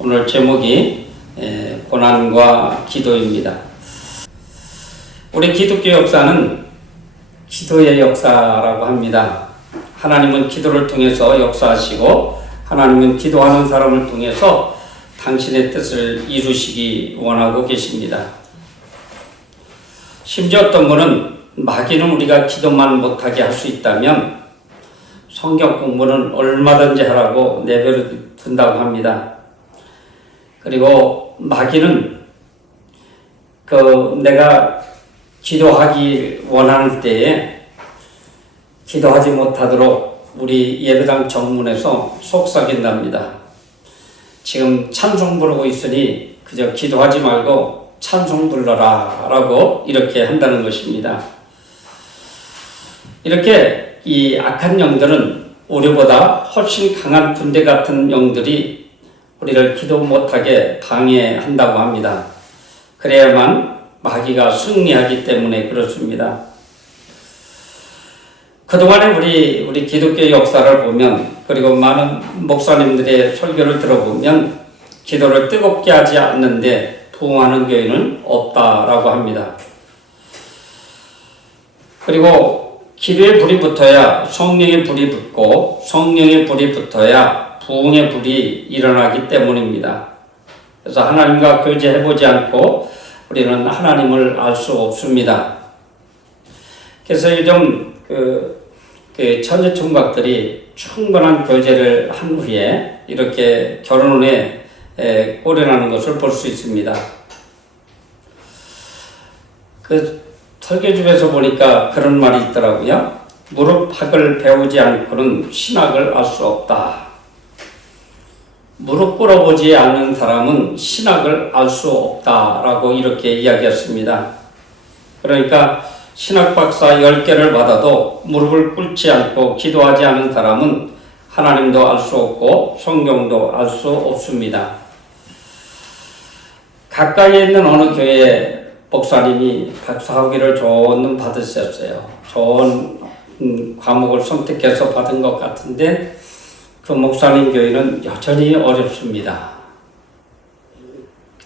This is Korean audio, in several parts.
오늘 제목이 고난과 기도입니다. 우리 기독교 역사는 기도의 역사라고 합니다. 하나님은 기도를 통해서 역사하시고 하나님은 기도하는 사람을 통해서 당신의 뜻을 이루시기 원하고 계십니다. 심지어 어떤 분은 마귀는 우리가 기도만 못하게 할 수 있다면 성경 공부는 얼마든지 하라고 내버려 둔다고 합니다. 그리고 마귀는 내가 기도하기 원하는 때에 기도하지 못하도록 우리 예배당 정문에서 속삭인답니다. 지금 찬송 부르고 있으니 그저 기도하지 말고 찬송 불러라 라고 이렇게 한다는 것입니다. 이렇게 이 악한 영들은 우리보다 훨씬 강한 군대 같은 영들이 우리를 기도 못하게 방해한다고 합니다. 그래야만 마귀가 승리하기 때문에 그렇습니다. 그동안에 우리 기독교 역사를 보면, 그리고 많은 목사님들의 설교를 들어보면 기도를 뜨겁게 하지 않는데 부흥하는 교회는 없다라고 합니다. 그리고 기도의 불이 붙어야 성령의 불이 붙고 성령의 불이 붙어야 부흥의 불이 일어나기 때문입니다. 그래서 하나님과 교제해보지 않고 우리는 하나님을 알 수 없습니다. 그래서 요즘 천지총각들이 충분한 교제를 한 후에 이렇게 결혼에 꼬려나는 것을 볼 수 있습니다. 설교집에서 보니까 그런 말이 있더라고요. 무릎학을 배우지 않고는 신학을 알 수 없다. 무릎 꿇어보지 않는 사람은 신학을 알 수 없다라고 이렇게 이야기했습니다. 그러니까 신학 박사 10개를 받아도 무릎을 꿇지 않고 기도하지 않은 사람은 하나님도 알 수 없고 성경도 알 수 없습니다. 가까이에 있는 어느 교회에 목사님이 박사학위를 좋은 받으셨어요. 좋은 과목을 선택해서 받은 것 같은데 그 목사님 교회는 여전히 어렵습니다.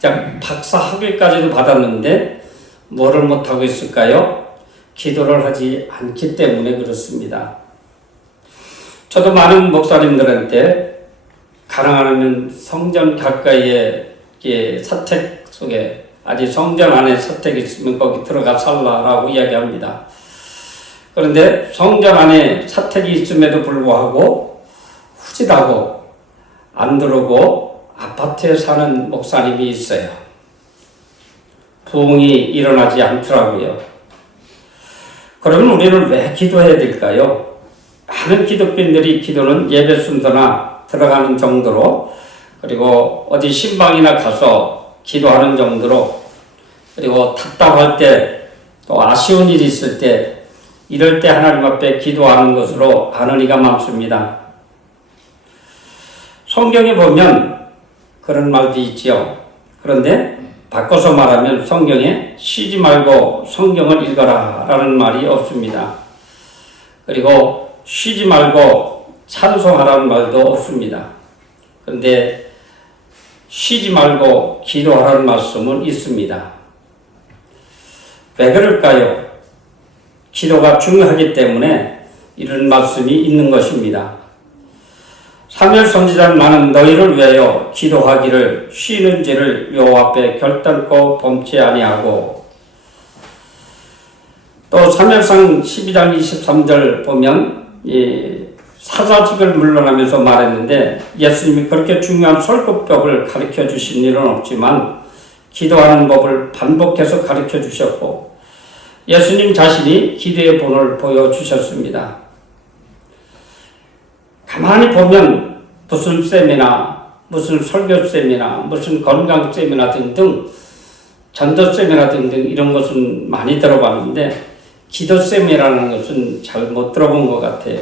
그냥 박사학위까지도 받았는데 뭐를 못하고 있을까요? 기도를 하지 않기 때문에 그렇습니다. 저도 많은 목사님들한테 가능하면 성전 가까이에 사택 속에 아직 성전 안에 사택이 있으면 거기 들어가 살라라고 이야기합니다. 그런데 성전 안에 사택이 있음에도 불구하고 후지다고 안 들어오고 아파트에 사는 목사님이 있어요. 부흥이 일어나지 않더라고요. 그러면 우리는 왜 기도해야 될까요? 많은 기독교인들이 기도는 예배 순서나 들어가는 정도로, 그리고 어디 신방이나 가서 기도하는 정도로, 그리고 답답할 때 또 아쉬운 일이 있을 때 이럴 때 하나님 앞에 기도하는 것으로 아는 이가 많습니다. 성경에 보면 그런 말도 있지요. 그런데 바꿔서 말하면 성경에 쉬지 말고 성경을 읽어라 라는 말이 없습니다. 그리고 쉬지 말고 찬송하라는 말도 없습니다. 그런데 쉬지 말고 기도하라는 말씀은 있습니다. 왜 그럴까요? 기도가 중요하기 때문에 이런 말씀이 있는 것입니다. 사무엘 선지자는 나는 너희를 위하여 기도하기를 쉬는지를 여호와 앞에 결단코 범치 아니하고, 또 사무엘상 12장 23절 보면 사사직을 물러나면서 말했는데, 예수님이 그렇게 중요한 설교법을 가르쳐 주신 일은 없지만 기도하는 법을 반복해서 가르쳐 주셨고 예수님 자신이 기도의 본을 보여주셨습니다. 가만히 보면 무슨 세미나, 무슨 설교쌤이나, 무슨 건강쌤이나 등등, 전도쌤이나 등등 이런 것은 많이 들어봤는데 기도쌤이라는 것은 잘 못 들어본 것 같아요.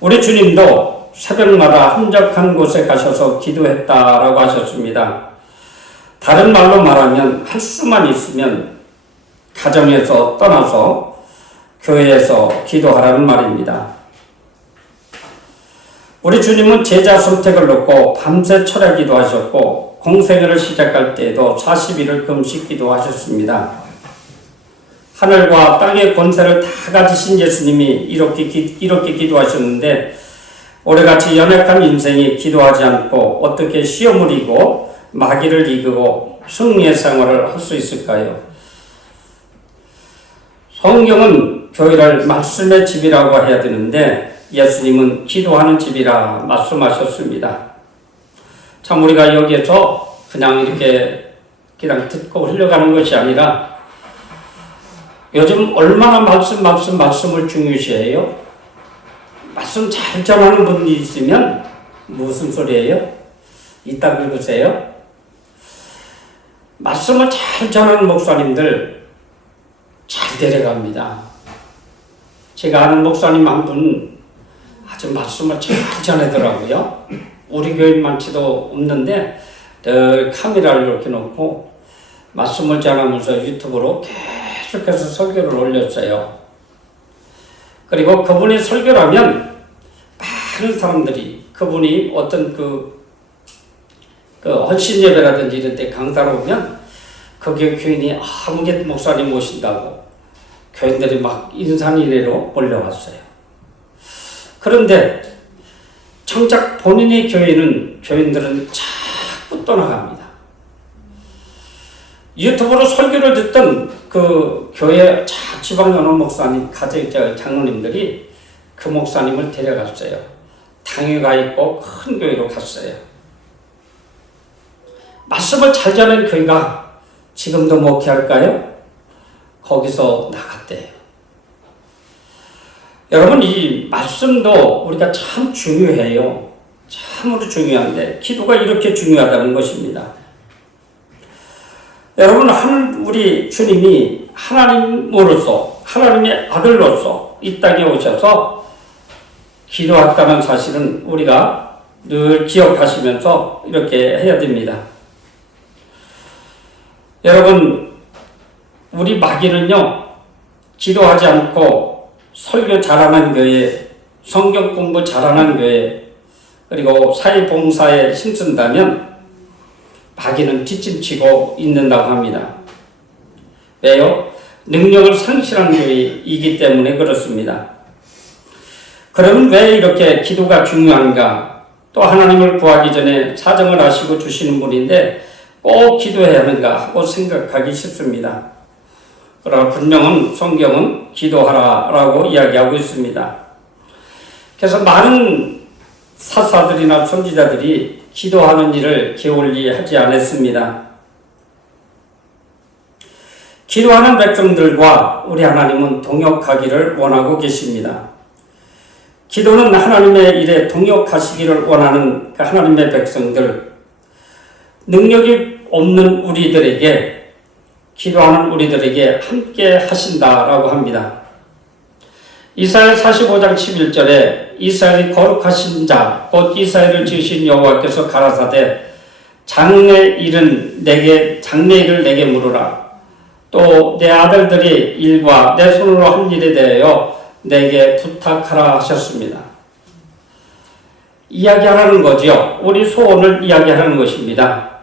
우리 주님도 새벽마다 한적한 곳에 가셔서 기도했다라고 하셨습니다. 다른 말로 말하면 할 수만 있으면 가정에서 떠나서 교회에서 기도하라는 말입니다. 우리 주님은 제자 선택을 놓고 밤새 철야기도 하셨고 공생애를 시작할 때에도 40일을 금식 기도하셨습니다. 하늘과 땅의 권세를 다 가지신 예수님이 이렇게 기도하셨는데 올해같이 연약한 인생이 기도하지 않고 어떻게 시험을 이기고 마귀를 이기고 승리의 생활을 할 수 있을까요? 성경은 교회를 말씀의 집이라고 해야 되는데 예수님은 기도하는 집이라 말씀하셨습니다. 참 우리가 여기에서 그냥 이렇게 그냥 듣고 흘러가는 것이 아니라 요즘 얼마나 말씀을 중요시해요? 말씀 잘 전하는 분이 있으면 무슨 소리예요? 이따 긁으세요? 말씀을 잘 전하는 목사님들 잘 데려갑니다. 제가 아는 목사님 한 분 아주 말씀을 잘 전하더라고요. 우리 교인만치도 없는데 늘 카메라를 이렇게 놓고 말씀을 전하면서 유튜브로 계속해서 설교를 올렸어요. 그리고 그분이 설교를 하면 많은 사람들이 그분이 어떤 그 헌신 예배라든지 이런 데 강사로 오면 거기에 교인이 아무개 목사님 모신다고 교인들이 막 인산이래로 몰려왔어요. 그런데 정작 본인의 교인들은 자꾸 떠나갑니다. 유튜브로 설교를 듣던 그 교회 지방에 오는 목사님, 장로님들이 그 목사님을 데려갔어요. 당회가 있고 큰 교회로 갔어요. 말씀을 잘 전하는 교회가 지금도 목회할까요? 거기서 나갔대요. 여러분, 이 말씀도 우리가 참 중요해요. 참으로 중요한데 기도가 이렇게 중요하다는 것입니다. 여러분, 우리 주님이 하나님으로서 하나님의 아들로서 이 땅에 오셔서 기도했다는 사실은 우리가 늘 기억하시면서 이렇게 해야 됩니다. 여러분, 우리 마귀는요, 기도하지 않고 설교 잘하는 교회, 성경 공부 잘하는 교회, 그리고 사회봉사에 힘쓴다면 마귀는 뒷짐치고 있는다고 합니다. 왜요? 능력을 상실한 교회이기 때문에 그렇습니다. 그러면 왜 이렇게 기도가 중요한가? 또 하나님을 구하기 전에 사정을 하시고 주시는 분인데 꼭 기도해야 하는가 하고 생각하기 쉽습니다. 그러나 분명한 성경은 기도하라라고 이야기하고 있습니다. 그래서 많은 사사들이나 선지자들이 기도하는 일을 게을리 하지 않았습니다. 기도하는 백성들과 우리 하나님은 동역하기를 원하고 계십니다. 기도는 하나님의 일에 동역하시기를 원하는 하나님의 백성들, 능력이 없는 우리들에게, 기도하는 우리들에게 함께 하신다라고 합니다. 이사야 45장 11절에 이스라엘이 거룩하신 자, 곧 이스라엘을 지으신 여호와께서 가라사대 장래일을 내게 물으라. 또 내 아들들이 일과 내 손으로 한 일에 대하여 내게 부탁하라 하셨습니다. 이야기하라는 거죠. 우리 소원을 이야기하는 것입니다.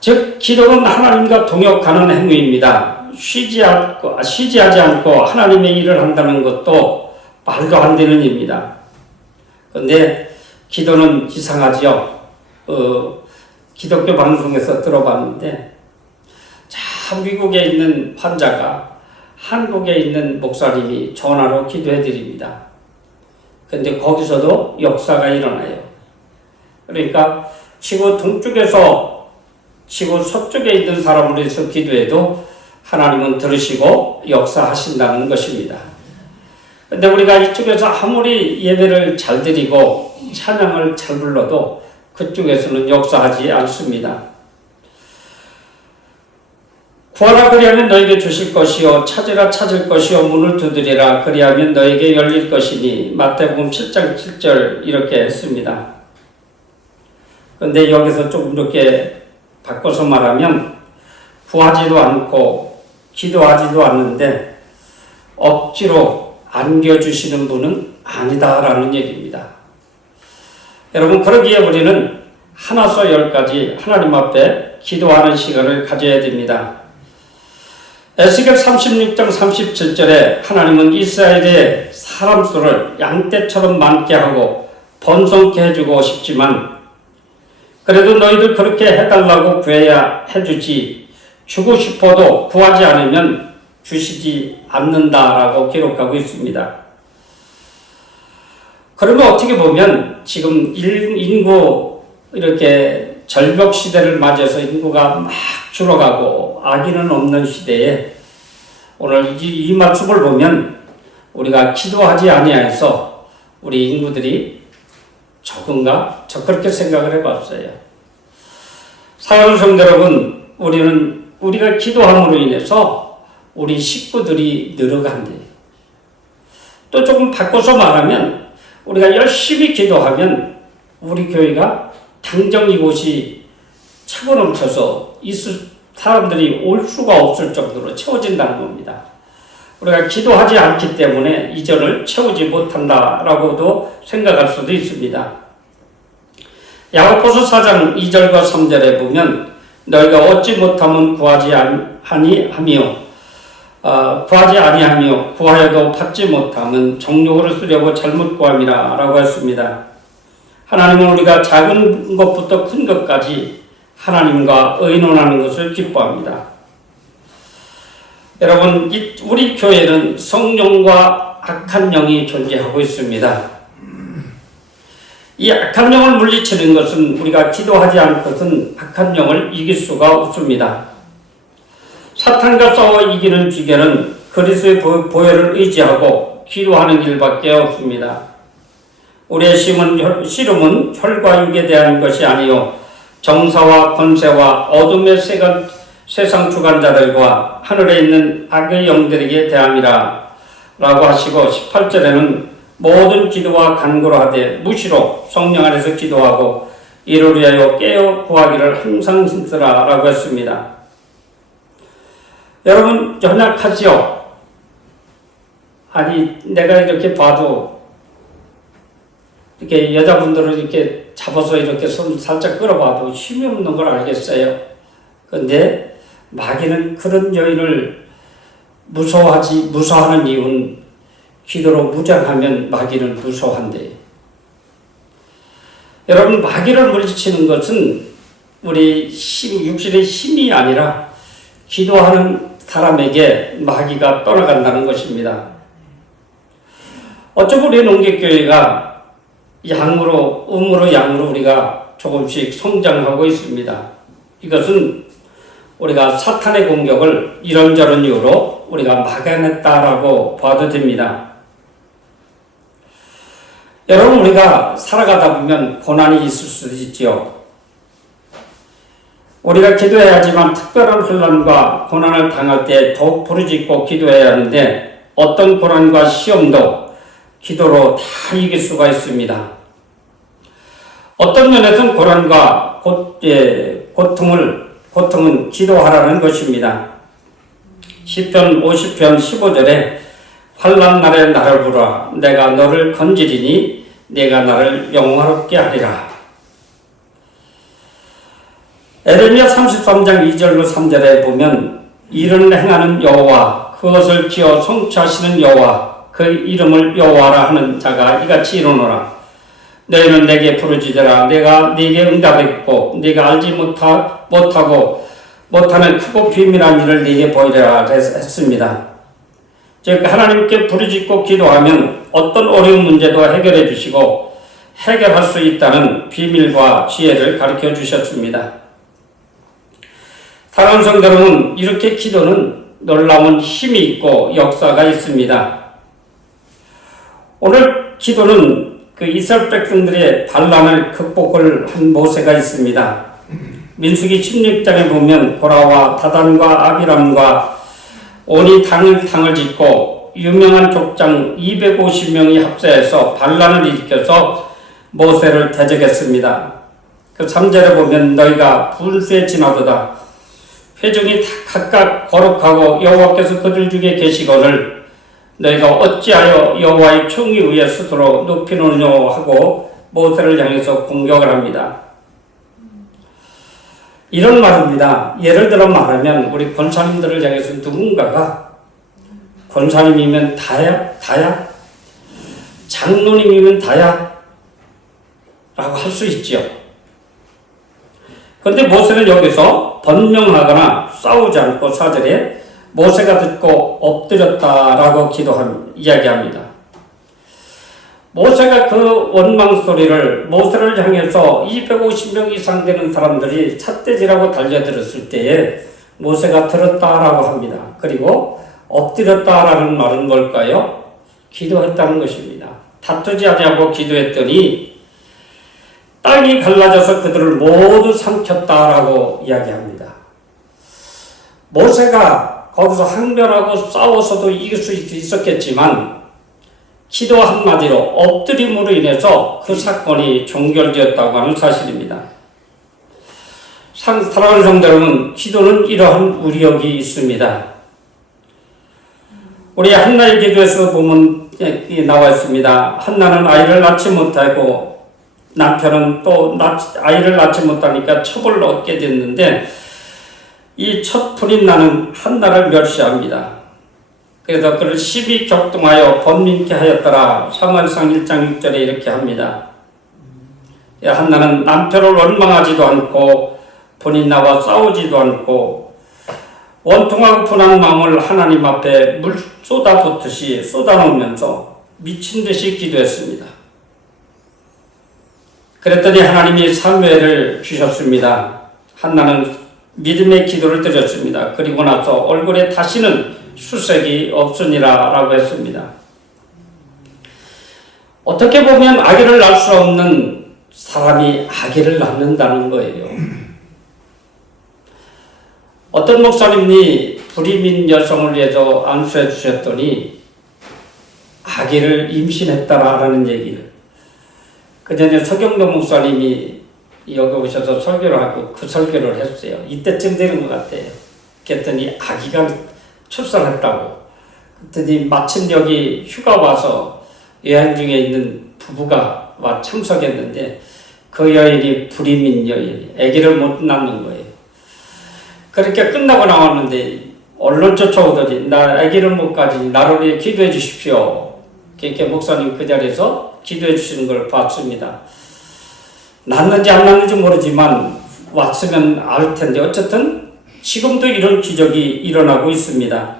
즉 기도는 하나님과 동역하는 행위입니다. 쉬지 하지 않고 하나님의 일을 한다는 것도 말도 안 되는 일입니다. 그런데 기도는 이상하죠. 기독교 방송에서 들어봤는데 참 미국에 있는 환자가 한국에 있는 목사님이 전화로 기도해 드립니다. 그런데 거기서도 역사가 일어나요. 그러니까 지구 동쪽에서 지구 서쪽에 있는 사람으로 해서 기도해도 하나님은 들으시고 역사하신다는 것입니다. 그런데 우리가 이쪽에서 아무리 예배를 잘 드리고 찬양을 잘 불러도 그쪽에서는 역사하지 않습니다. 구하라 그리하면 너에게 주실 것이요 찾으라 찾을 것이요 문을 두드리라 그리하면 너에게 열릴 것이니 마태복음 7장 7절 이렇게 했습니다. 그런데 여기서 조금 이렇게 바꿔서 말하면 구하지도 않고 기도하지도 않는데 억지로 안겨주시는 분은 아니다라는 얘기입니다. 여러분, 그러기에 우리는 하나서 열까지 하나님 앞에 기도하는 시간을 가져야 됩니다. 에스겔 36장 37절에 하나님은 이스라엘의 사람 수를 양떼처럼 많게 하고 번성케 해주고 싶지만 그래도 너희들 그렇게 해달라고 구해야 해주지 주고 싶어도 구하지 않으면 주시지 않는다라고 기록하고 있습니다. 그러면 어떻게 보면 지금 인구 이렇게 절벽 시대를 맞이해서 인구가 막 줄어가고 아기는 없는 시대에 오늘 이 말씀을 보면 우리가 기도하지 아니하여서 우리 인구들이 적은가? 저 그렇게 생각을 해봤어요. 사랑하는 성도 여러분, 우리가 기도함으로 인해서 우리 식구들이 늘어간대요. 또 조금 바꿔서 말하면 우리가 열심히 기도하면 우리 교회가 당장 이곳이 차고 넘쳐서 사람들이 올 수가 없을 정도로 채워진다는 겁니다. 우리가 기도하지 않기 때문에 이전을 채우지 못한다라고도 생각할 수도 있습니다. 야고보서 4장 2절과 3절에 보면 너희가 얻지 못하면 구하지 아니하며 구하여도 받지 못하면 정욕으로 쓰려고 잘못 구함이라 라고 했습니다. 하나님은 우리가 작은 것부터 큰 것까지 하나님과 의논하는 것을 기뻐합니다. 여러분, 우리 교회는 성령과 악한 영이 존재하고 있습니다. 이 악한 영을 물리치는 것은 우리가 기도하지 않고는 악한 영을 이길 수가 없습니다. 사탄과 싸워 이기는 비결은 그리스도의 보혈을 의지하고 기도하는 일밖에 없습니다. 우리의 씨름은 혈과 육에 대한 것이 아니요 정사와 권세와 어둠의 세상 주관자들과 하늘에 있는 악의 영들에게 대함이라 라고 하시고 18절에는 모든 기도와 간구로 하되 무시로 성령 안에서 기도하고 이를 위하여 깨어 구하기를 항상 힘쓰라 라고 했습니다. 여러분, 연약하지요? 아니, 내가 이렇게 봐도 이렇게 여자분들을 이렇게 잡아서 이렇게 손 살짝 끌어봐도 힘이 없는 걸 알겠어요. 그런데 마귀는 그런 여인을 무서워하는 이유는 기도로 무장하면 마귀는 무서워한대요. 여러분, 마귀를 물리치는 것은 우리 육신의 힘이 아니라 기도하는 사람에게 마귀가 떠나간다는 것입니다. 어쩌면 우리 농객교회가 음으로 양으로 우리가 조금씩 성장하고 있습니다. 이것은 우리가 사탄의 공격을 이런저런 이유로 우리가 막아냈다라고 봐도 됩니다. 여러분, 우리가 살아가다 보면 고난이 있을 수도 있지요. 우리가 기도해야 하지만 특별한 혼란과 고난을 당할 때 더욱 부르짖고 기도해야 하는데 어떤 고난과 시험도 기도로 다 이길 수가 있습니다. 어떤 면에서는 고난과 고통은 기도하라는 것입니다. 시편 50편 15절에 환난 날에 나를 부르라 내가 너를 건지리니 내가 나를 영화롭게 하리라. 에레미야 33장 2절로 3절에 보면 일을 행하는 여호와 그것을 지어 성취하시는 여호와 그 이름을 여호와라 하는 자가 이같이 이르노라. 너희는 내게 부르짖으라 내가 네게 응답했고 네가 알지 못하는 크고 비밀한 일을 네게 보이리라 했습니다. 즉 하나님께 부르짖고 기도하면 어떤 어려운 문제도 해결해 주시고 해결할 수 있다는 비밀과 지혜를 가르쳐 주셨습니다. 사랑하는 성도 여러분, 이렇게 기도는 놀라운 힘이 있고 역사가 있습니다. 오늘 기도는 그 이스라엘 백성들의 반란을 극복을 한 모세가 있습니다. 민수기 16장에 보면 고라와 다단과 아비람과 온이 당을 짓고 유명한 족장 250명이 합세해서 반란을 일으켜서 모세를 대적했습니다. 그 3절에 보면 너희가 분수에 지나도다. 회중이 각각 거룩하고 여호와께서 그들 중에 계시거늘 너희가 어찌하여 여호와의 총에 의해 스스로 높이느뇨 하고 모세를 향해서 공격을 합니다. 이런 말입니다. 예를 들어 말하면 우리 권사님들을 향해서 누군가가 권사님이면 다야? 다야? 장로님이면 다야? 라고 할 수 있죠. 그런데 모세는 여기서 번명하거나 싸우지 않고 4절에 모세가 듣고 엎드렸다라고 이야기합니다. 모세가 그 원망 소리를 모세를 향해서 250명 이상 되는 사람들이 삿대질하고 달려들었을 때에 모세가 들었다라고 합니다. 그리고 엎드렸다라는 말은 뭘까요? 기도했다는 것입니다. 다투지 아니하고 기도했더니 땅이 갈라져서 그들을 모두 삼켰다라고 이야기합니다. 모세가 거기서 항변하고 싸워서도 이길 수 있었겠지만 기도 한마디로 엎드림으로 인해서 그 사건이 종결되었다고 하는 사실입니다. 사랑하는 성도 여러분, 기도는 이러한 위력이 있습니다. 우리 한나의 기도에서 보면 나와 있습니다. 한나는 아이를 낳지 못하고 남편은 또 아이를 낳지 못하니까 첩을 얻게 됐는데 이 첫 분인 나는 한나를 멸시합니다. 그래서 그를 심히 격동하여 번민케 하였더라. 사무엘상 1장 6절에 이렇게 합니다. 한나는 남편을 원망하지도 않고 본인 나와 싸우지도 않고 원통하고 분한 마음을 하나님 앞에 물 쏟아붓듯이 쏟아놓으면서 미친 듯이 기도했습니다. 그랬더니 하나님이 사무엘을 주셨습니다. 한나는 믿음의 기도를 드렸습니다. 그리고 나서 얼굴에 다시는 수색이 없으니라 라고 했습니다. 어떻게 보면 아기를 낳을 수 없는 사람이 아기를 낳는다는 거예요. 어떤 목사님이 불임인 여성을 위해서 안수해 주셨더니 아기를 임신했다라는 얘기를. 그 전에 서경도 목사님이 여기 오셔서 설교를 하고 그 설교를 했어요. 이때쯤 되는 것 같아요. 그랬더니 아기가 출산했다고. 그랬더니 마침 여기 휴가 와서 여행 중에 있는 부부가 와 참석했는데 그 여인이 불임인 여인, 아기를 못 낳는 거예요. 그렇게 끝나고 나왔는데 얼른 쫓아오더니 나 아기를 못 가지니 나를 위해 기도해 주십시오. 그렇게 목사님 그 자리에서 기도해 주시는 걸 봤습니다. 낳는지 안 낳는지 모르지만 왔으면 알 텐데 어쨌든 지금도 이런 기적이 일어나고 있습니다.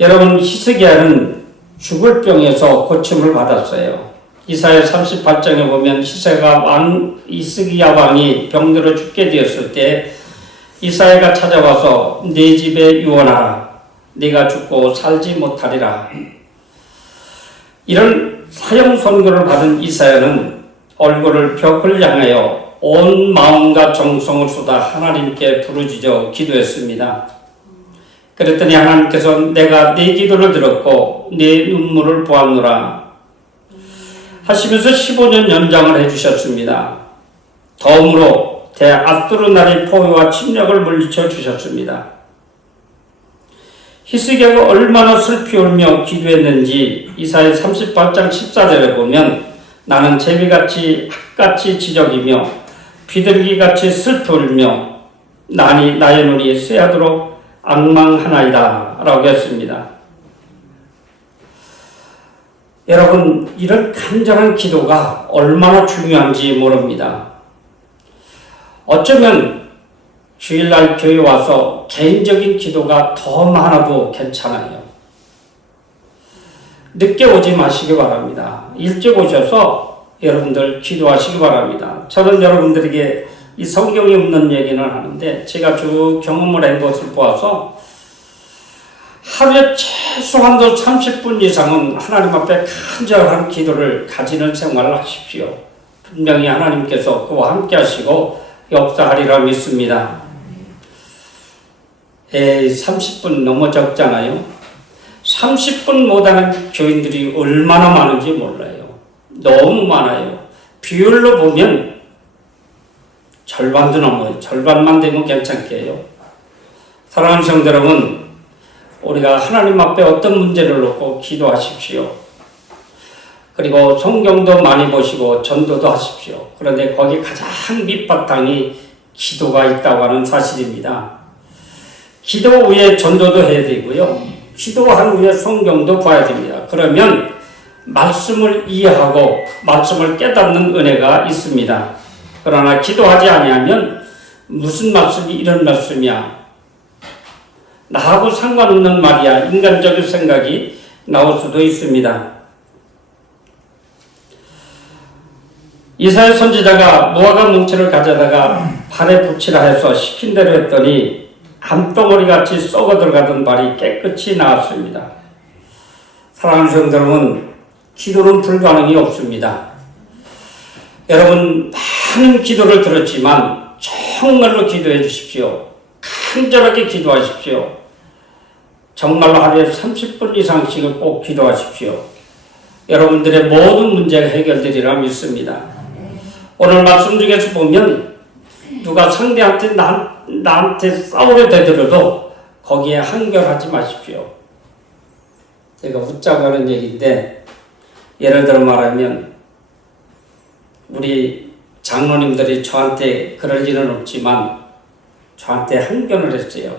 여러분, 히스기야는 죽을 병에서 고침을 받았어요. 이사야 38장에 보면 히스기야 왕이 병들어 죽게 되었을 때 이사야가 찾아와서 내 집에 유언하라. 네가 죽고 살지 못하리라. 이런 사형 선고를 받은 이사야는 얼굴을 벽을 향하여 온 마음과 정성을 쏟아 하나님께 부르짖어 기도했습니다. 그랬더니 하나님께서 내가 네 기도를 들었고 네 눈물을 보았노라 하시면서 15년 연장을 해주셨습니다. 더불어 대압두르나리 포위와 침략을 물리쳐 주셨습니다. 히스기야가 얼마나 슬피 울며 기도했는지 이사야 38장 14절에 보면 나는 제비같이 학같이 지적이며 비둘기같이 슬피 울며 나의 눈이 쇠하도록 앙망하나이다 라고 했습니다. 여러분, 이런 간절한 기도가 얼마나 중요한지 모릅니다. 어쩌면 주일날 교회 와서 개인적인 기도가 더 많아도 괜찮아요. 늦게 오지 마시기 바랍니다. 일찍 오셔서 여러분들 기도하시기 바랍니다. 저는 여러분들에게 이 성경에 없는 얘기는 하는데 제가 쭉 경험을 한 것을 보아서 하루에 최소한도 30분 이상은 하나님 앞에 간절한 기도를 가지는 생활을 하십시오. 분명히 하나님께서 그와 함께 하시고 역사하리라 믿습니다. 30분 너무 적잖아요. 30분 못하는 교인들이 얼마나 많은지 몰라요. 너무 많아요. 비율로 보면 절반도 넘어요. 절반만 되면 괜찮게요. 사랑하는 성도 여러분, 우리가 하나님 앞에 어떤 문제를 놓고 기도하십시오. 그리고 성경도 많이 보시고 전도도 하십시오. 그런데 거기 가장 밑바탕이 기도가 있다고 하는 사실입니다. 기도 후에 전도도 해야 되고요. 기도한 후에 성경도 봐야 됩니다. 그러면 말씀을 이해하고 말씀을 깨닫는 은혜가 있습니다. 그러나 기도하지 아니하면 무슨 말씀이 이런 말씀이야, 나하고 상관없는 말이야, 인간적인 생각이 나올 수도 있습니다. 이사야 선지자가 무화과 뭉치를 가져다가 발에 붙이라 해서 시킨 대로 했더니 암덩어리 같이 썩어 들어가던 발이 깨끗이 나았습니다. 사랑하는 성도 여러분, 기도는 불가능이 없습니다. 여러분, 많은 기도를 들었지만 정말로 기도해 주십시오. 간절하게 기도하십시오. 정말로 하루에 30분 이상씩은 꼭 기도하십시오. 여러분들의 모든 문제가 해결되리라 믿습니다. 오늘 말씀 중에서 보면 누가 상대한테 나한테 싸우려 되더라도 거기에 한결하지 마십시오. 제가 웃자고 하는 얘기인데, 예를 들어 말하면 우리 장로님들이 저한테 그럴 일은 없지만 저한테 한견을 했어요.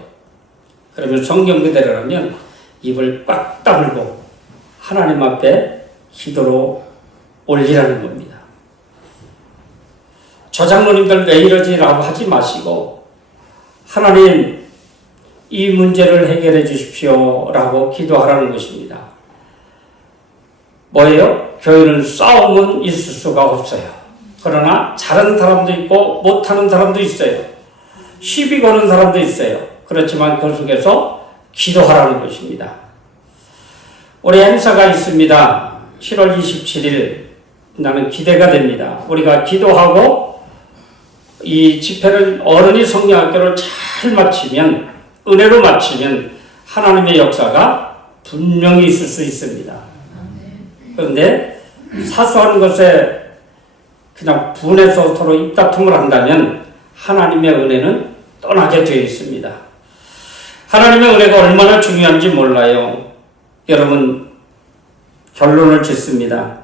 그러면 성경 그대로라면 입을 꽉 다물고 하나님 앞에 기도로 올리라는 겁니다. 저 장로님들 왜 이러지라고 하지 마시고 하나님 이 문제를 해결해 주십시오 라고 기도하라는 것입니다. 뭐예요? 교회는 싸움은 있을 수가 없어요. 그러나 잘하는 사람도 있고 못하는 사람도 있어요. 시비 거는 사람도 있어요. 그렇지만 그 속에서 기도하라는 것입니다. 우리 행사가 있습니다. 7월 27일 나는 기대가 됩니다. 우리가 기도하고 이 집회를 어른이 성령학교를 잘 마치면, 은혜로 마치면 하나님의 역사가 분명히 있을 수 있습니다. 그런데 사소한 것에 그냥 분해서 서로 입다툼을 한다면 하나님의 은혜는 떠나게 되어 있습니다. 하나님의 은혜가 얼마나 중요한지 몰라요. 여러분, 결론을 짓습니다.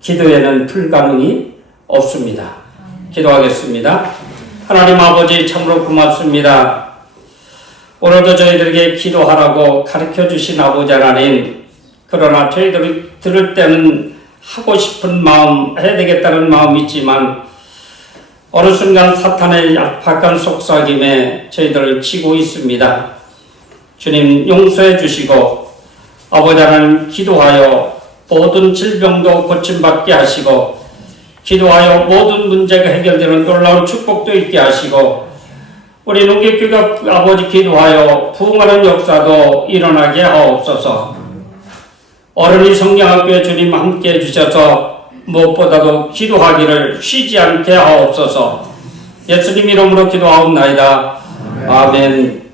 기도에는 불가능이 없습니다. 기도하겠습니다. 하나님 아버지, 참으로 고맙습니다. 오늘도 저희들에게 기도하라고 가르쳐 주신 아버지 하나님, 그러나 저희들이 들을 때는 하고 싶은 마음, 해야 되겠다는 마음이 있지만 어느 순간 사탄의 약박한 속삭임에 저희들을 치고 있습니다. 주님 용서해 주시고 아버지 하나님, 기도하여 모든 질병도 고침받게 하시고 기도하여 모든 문제가 해결되는 놀라운 축복도 있게 하시고 우리 농객교가 아버지 기도하여 부흥하는 역사도 일어나게 하옵소서. 어른이 성령학교에 주님 함께 해주셔서 무엇보다도 기도하기를 쉬지 않게 하옵소서. 예수님 이름으로 기도하옵나이다. 아멘.